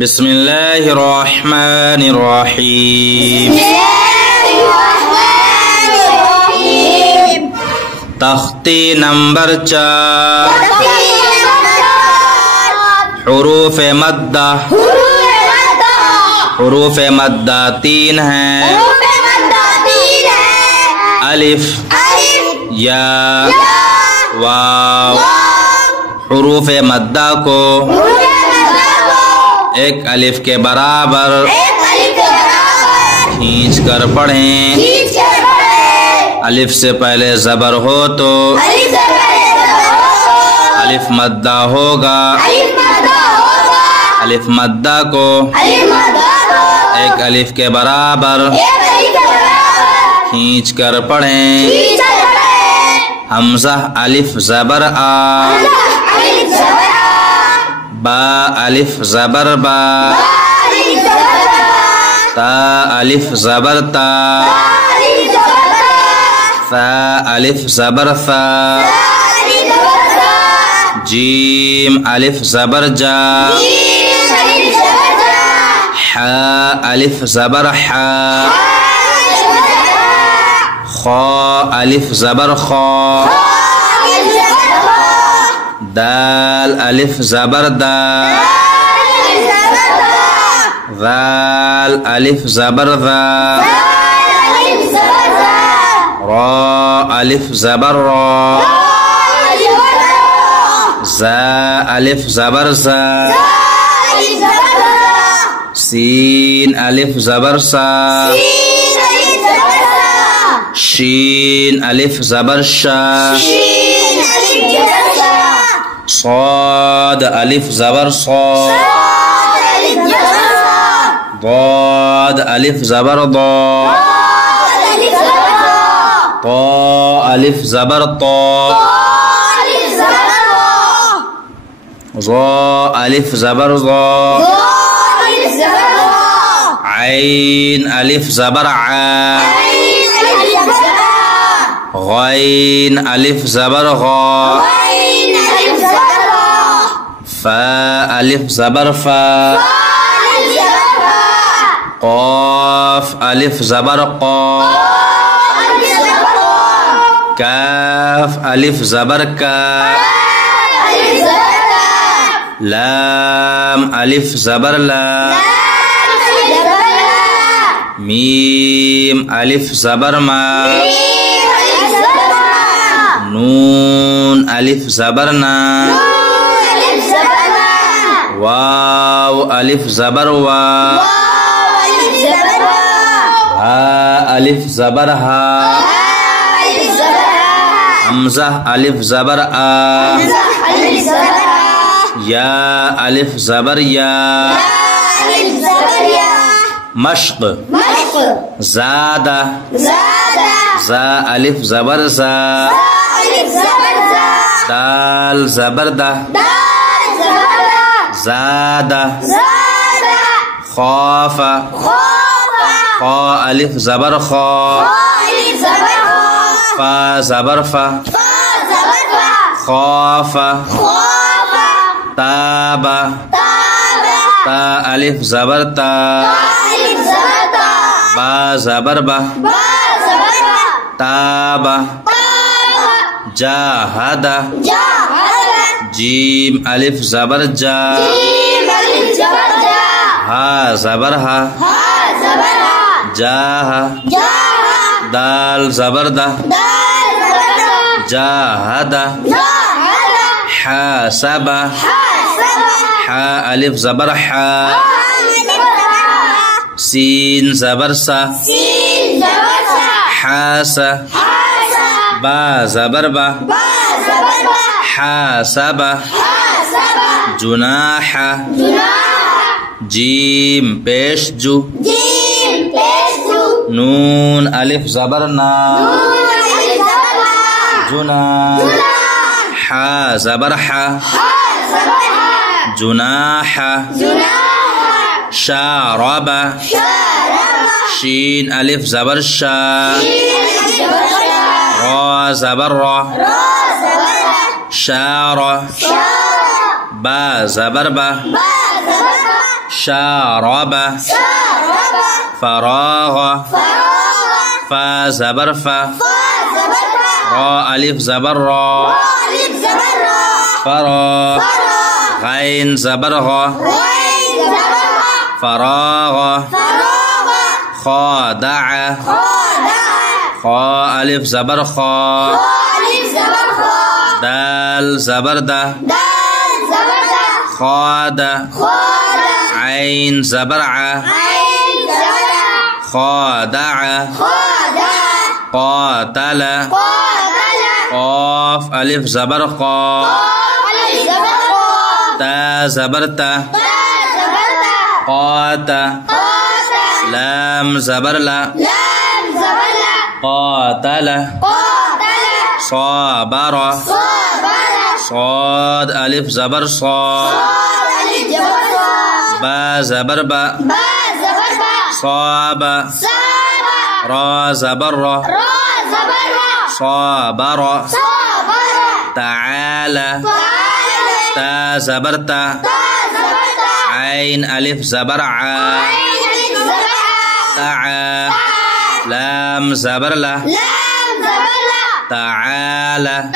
बिस्मिल्लाहिर्रहमानिर्रहीम। तख्ती नंबर 4 हुरूफ मद्दा। हुरूफ मद्दा 3 हैं। अलिफ, या, वाव। हुरूफ मद्दा को एक अलिफ के बराबर खींच कर पढ़ें। अलिफ से पहले जबर हो तो अलिफ मद्दा होगा। अलिफ मद्दा को एक अलिफ के बराबर खींच कर पढ़ें। हमजा अलिफ जबर आ। बा अलिफ जबर बा। ता अलिफ जबर ता। सा अलिफ जबर सा। जीम अलिफ जबर जा। हा अलिफ जबर हा। खा अलिफ जबर खा। दाल अलिफ जबर दा। दाल अलिफ जबर दा। रा अलिफ जबर रा। जा अलिफ जबर जा। सीन अलिफ जबर सा। शीन अलिफ जबर शा। صاد अलिफ जबर صاد। ضاد अलिफ जबर ضاد। طا अलिफ जबर طا। ظا अलिफ जबर ظا। عين अलिफ जबर ع। غين अलिफ जबर غا। फा अलिफ जबर फा। क़ाफ अलिफ जबर क़ा। काफ अलिफ जबर का। लाम अलिफ जबर ला। मीम अलिफ जबर मा। नून अलिफ जबर ना। वाव अलिफ जबर वा। हा अलिफ जबर हा। हमजा अलिफ जबर आ। या अलिफ जबर या। मश्क ज़ादा। ज़ा अलिफ जबर ज़ा। दाल जबर दा। ज़ादा। खौफा। खा अलिफ जबर खा। फा जबर फा। खौफा। ताबा। ता अलिफ जबर ता। बा जबर बा। ताबा। जाहदा। जीम अलिफ जबर जा। हा जबर हा। जाहा। दाल जबर दा। जाहदा। हासबा। हा अलिफ जबर हा। सीन जबर सा। हासा। बा जबर बा। हासबा। जुनाहा। जीम पेश जू। नून अलिफ जबर ना। जुना। हा जबर हा। जुनाहा। शारबा। शीन अलिफ जबर शा। रा जबर रा। शारा। बा जबर बा। شارب فراغ فا زبر فا را ألف زبر را فرا غين زبر غا فراغ خادع خا ألف زبر خا دال زبر دا خاد عين زبر ع خادع قاتل قاف ألف زبر قا تا زبر تا قات لام زبر لا قاتل صابر صاد ألف زبر صا با زبر با صاب را زبر را صابر تعالى تا زبر تا عين ألف زبر ع تعا لام زبر لا تعالى